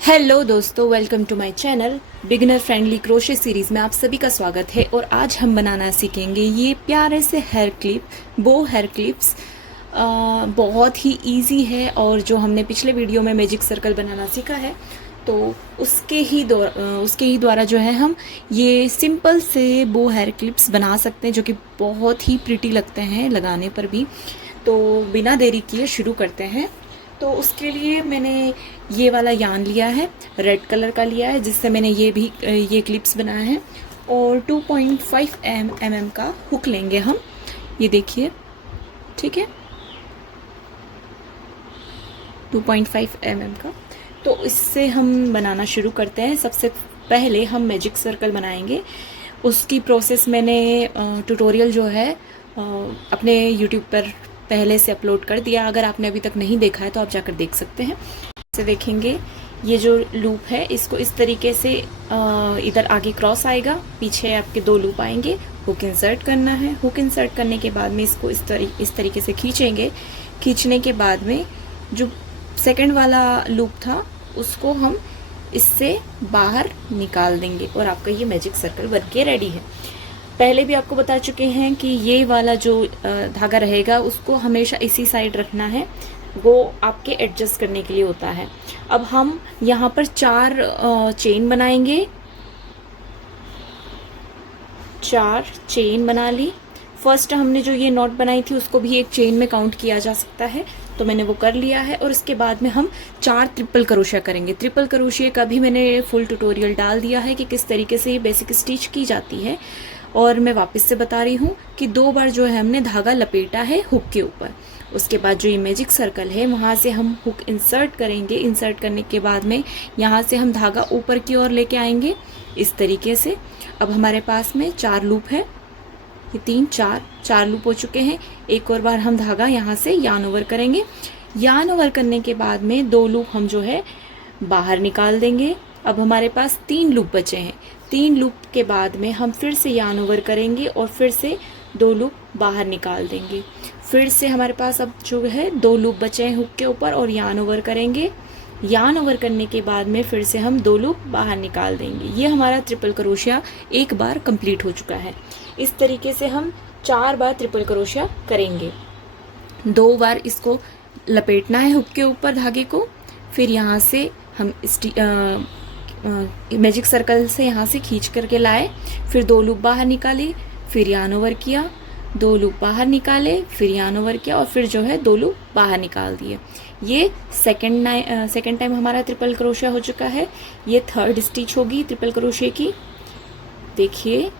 Hello दोस्तों, welcome to my channel beginner friendly crochet series में आप सभी का स्वागत है। और आज हम बनाना सीखेंगे ये प्यारे से हेयर क्लिप, बो हेयर क्लिप्स। बहुत ही इजी है और जो हमने पिछले वीडियो में मैजिक सर्कल बनाना सीखा है तो उसके ही द्वारा जो है हम ये सिंपल से बो हेयर क्लिप्स बना सकते हैं, जो कि बहुत ही प्रिटी लगते हैं लगाने पर भी। तो बिना देरी किए शुरू करते हैं। तो उसके लिए मैंने ये वाला यान लिया है, रेड कलर का लिया है, जिससे मैंने ये क्लिप्स बनाया है। और 2.5 mm का हुक लेंगे हम, ये देखिए, ठीक है, 2.5 mm का। तो इससे हम बनाना शुरू करते हैं। सबसे पहले हम मैजिक सर्कल बनाएंगे। उसकी प्रोसेस मैंने ट्यूटोरियल जो है अपने यूट्यूब पर पहले से अपलोड कर दिया। अगर आपने अभी तक नहीं देखा है तो आप जाकर देख सकते हैं। से देखेंगे ये जो लूप है इसको इस तरीके से इधर आगे क्रॉस आएगा, पीछे आपके 2 लूप आएंगे। हुक इंसर्ट करना है। हुक इंसर्ट करने के बाद में इसको इस तरीके से खींचेंगे। खींचने के बाद में जो सेकंड वाला लूप था उसको हम इससे बाहर निकाल देंगे और आपका ये मैजिक सर्कल बन के रेडी है। पहले भी आपको बता चुके हैं कि ये वाला जो धागा रहेगा उसको हमेशा इसी साइड रखना है, वो आपके एडजस्ट करने के लिए होता है। अब हम यहाँ पर 4 चेन बनाएंगे। 4 चेन बना ली। फर्स्ट हमने जो ये नॉट बनाई थी उसको भी एक चेन में काउंट किया जा सकता है, तो मैंने वो कर लिया है। और उसके बाद में हम 4 ट्रिपल क्रोशिया करेंगे। ट्रिपल क्रोशिया का भी मैंने फुल ट्यूटोरियल डाल दिया है कि किस तरीके से ये बेसिक स्टिच की जाती है। और मैं वापस से बता रही हूँ कि 2 बार जो है हमने धागा लपेटा है हुक के ऊपर। उसके बाद जो ये मैजिक सर्कल है वहाँ से हम हुक इंसर्ट करेंगे। इंसर्ट करने के बाद में यहाँ से हम धागा ऊपर की ओर लेके आएंगे इस तरीके से। अब हमारे पास में 4 लूप है, ये 4 लूप हो चुके हैं। एक और बार हम धागा यहाँ से यार्न ओवर करेंगे। यार्न ओवर करने के बाद में 2 लूप हम जो है बाहर निकाल देंगे। अब हमारे पास 3 लूप बचे हैं। 3 लूप के बाद में हम फिर से यार्न ओवर करेंगे और फिर से 2 लूप बाहर निकाल देंगे। फिर से हमारे पास अब जो है 2 लूप बचे हैं हुक के ऊपर और यार्न ओवर करेंगे। यार्न ओवर करने के बाद में फिर से हम 2 लूप बाहर निकाल देंगे। ये हमारा ट्रिपल क्रोशिया एक बार कंप्लीट हो चुका है। इस तरीके से हम 4 बार ट्रिपल क्रोशिया करेंगे। 2 बार इसको लपेटना है हुक के ऊपर धागे को। फिर यहाँ से हम मैजिक सर्कल से यहाँ से खींच करके लाए, फिर 2 लूप बाहर निकाले, फिर यार्न ओवर किया, 2 लूप बाहर निकाले, फिर यार्न ओवर किया और फिर जो है 2 लूप बाहर निकाल दिए। ये सेकेंड टाइम हमारा ट्रिपल क्रोशिया हो चुका है। ये 3rd स्टिच होगी ट्रिपल क्रोशिया की। देखिए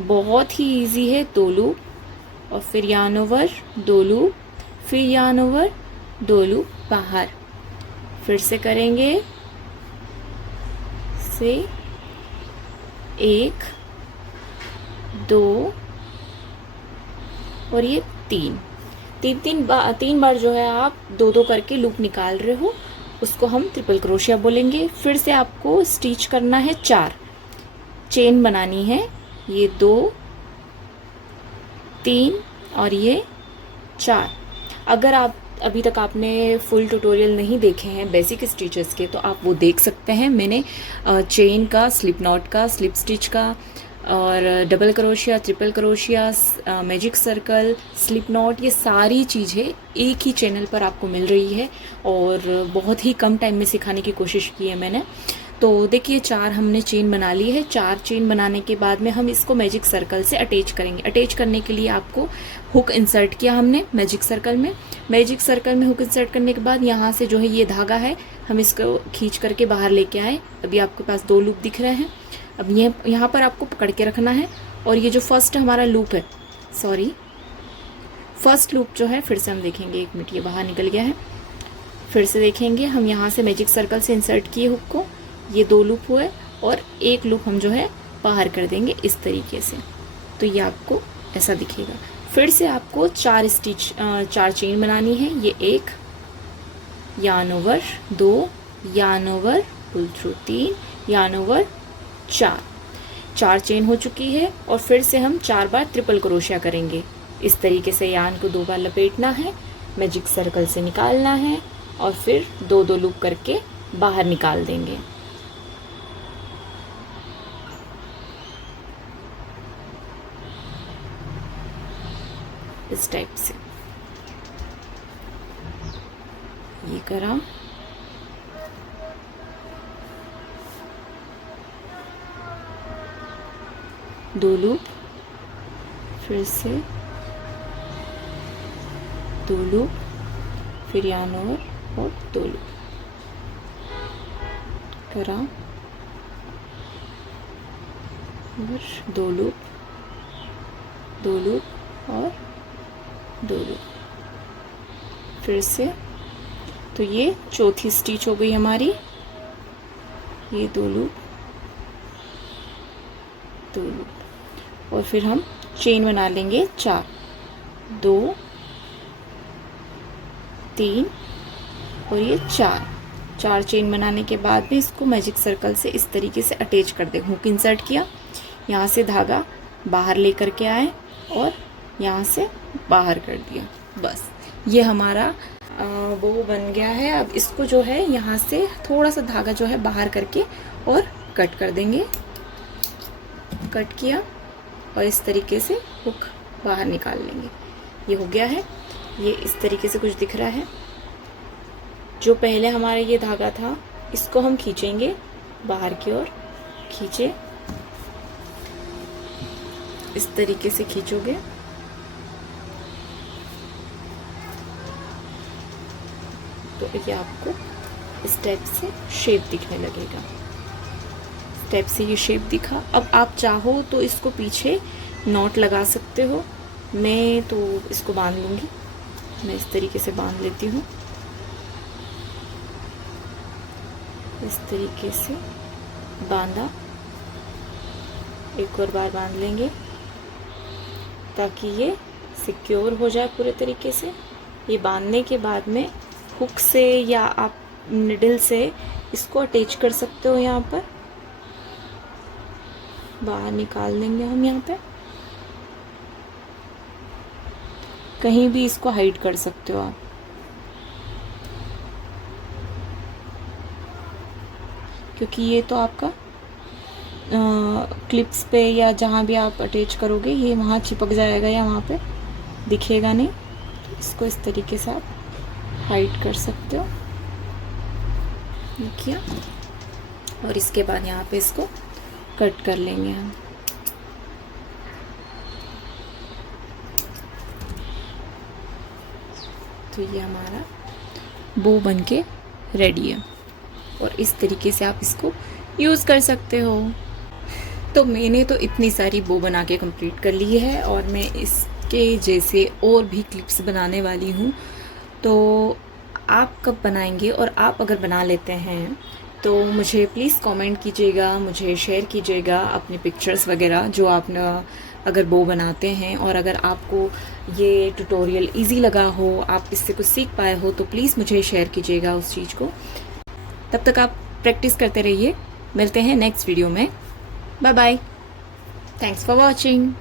बहुत ही इजी है। 2 लूप और फिर यार्न ओवर, 2 लूप, फिर यार्न ओवर, 2 लूप बाहर। फिर से करेंगे से 1 2 और ये 3 बार जो है आप 2 करके लूप निकाल रहे हो, उसको हम ट्रिपल क्रोशिया बोलेंगे। फिर से आपको स्टिच करना है 4 चेन बनानी है। ये 2 3 और ये 4। अगर आप अभी तक आपने फुल ट्यूटोरियल नहीं देखे हैं बेसिक स्टिचेस के तो आप वो देख सकते हैं। मैंने चेन का, स्लिप नॉट का, स्लिप स्टिच का और double crochet, triple crochet, magic circle, slip not, ये सारी चीज़ें एक ही चैनल पर आपको मिल रही है और बहुत ही कम टाइम में सिखाने की कोशिश की है मैंने। तो देखिए 4 हमने चेन बना ली है। 4 चेन बनाने के बाद में हम इसको मैजिक सर्कल से अटैच करेंगे। अटैच करने के लिए आपको हुक इंसर्ट किया हमने मैजिक सर्कल में। मैजिक सर्कल में हुक इंसर्ट करने के बाद यहाँ से जो है ये धागा है हम इसको खींच करके बाहर लेके आए। अभी आपके पास 2 लूप दिख रहे हैं। अब ये यहाँ पर आपको पकड़ के रखना है। और ये जो फर्स्ट हमारा लूप है, फर्स्ट लूप जो है, फिर से हम देखेंगे, 1 मिनट, ये बाहर निकल गया है। फिर से देखेंगे, हम यहाँ से मैजिक सर्कल से इंसर्ट किए हुक को, ये 2 लूप हुए और 1 लूप हम जो है बाहर कर देंगे इस तरीके से। तो ये आपको ऐसा दिखेगा। फिर से आपको 4 चेन बनानी है। ये 1 yarn over, 2 yarn over, pull through, 3 yarn over, 4 chain हो चुकी है। और फिर से हम 4 बार ट्रिपल क्रोशिया करेंगे। इस तरीके से यार्न को 2 बार लपेटना है, मैजिक सर्कल से निकालना है और फिर 2 लूप करके बाहर निकाल देंगे। इस टाइप से ये करा, दो लूप, फिर से दो लूप, फिर यान ओवर और दो लूप करा, और दो लूप, दो लूप और दो लूप, फिर से। तो ये चौथी स्टिच हो गई हमारी। ये दो लूप, दो लूप, और फिर हम चेन बना लेंगे 4, 2 3 और ये 4 चेन बनाने के बाद में इसको मैजिक सर्कल से इस तरीके से अटैच कर दे। हुक इंसर्ट किया, यहाँ से धागा बाहर लेकर के आए और यहाँ से बाहर कर दिया। बस ये हमारा वो बन गया है। अब इसको जो है यहाँ से थोड़ा सा धागा जो है बाहर करके और कट कर देंगे। कट किया और इस तरीके से हुक बाहर निकाल लेंगे। ये हो गया है। ये इस तरीके से कुछ दिख रहा है। जो पहले हमारा ये धागा था इसको हम खींचेंगे बाहर की ओर। खींचे, इस तरीके से खींचोगे तो ये आपको इस टाइप से शेप दिखने लगेगा। इस टाइप से ये शेप दिखा। अब आप चाहो तो इसको पीछे नॉट लगा सकते हो। मैं तो इसको बांध लूँगी। मैं इस तरीके से बांध लेती हूँ। इस तरीके से बांधा, एक और बार बांध लेंगे ताकि ये सिक्योर हो जाए पूरे तरीके से। ये बांधने के बाद में हुक से या आप निडल से इसको अटैच कर सकते हो। यहाँ पर बाहर निकाल देंगे हम। यहाँ पे कहीं भी इसको हाइड कर सकते हो आप। क्योंकि ये तो आपका क्लिप्स पे या जहाँ भी आप अटैच करोगे ये वहाँ चिपक जाएगा या वहाँ पे दिखेगा नहीं। तो इसको इस तरीके से आप हाइड कर सकते हो। ये किया और इसके बाद यहाँ पे इसको कट कर लेंगे हम। तो ये हमारा बो बनके रेडी है और इस तरीके से आप इसको यूज़ कर सकते हो। तो मैंने तो इतनी सारी बो बना के कंप्लीट कर ली है और मैं इसके जैसे और भी क्लिप्स बनाने वाली हूँ। तो आप कब बनाएंगे और आप अगर बना लेते हैं तो मुझे प्लीज़ कमेंट कीजिएगा, मुझे शेयर कीजिएगा अपनी पिक्चर्स वगैरह जो आपने अगर बो बनाते हैं। और अगर आपको ये ट्यूटोरियल इजी लगा हो, आप इससे कुछ सीख पाए हो तो प्लीज़ मुझे शेयर कीजिएगा उस चीज़ को। तब तक आप प्रैक्टिस करते रहिए। मिलते हैं नेक्स्ट वीडियो में। Bye bye. Thanks for watching.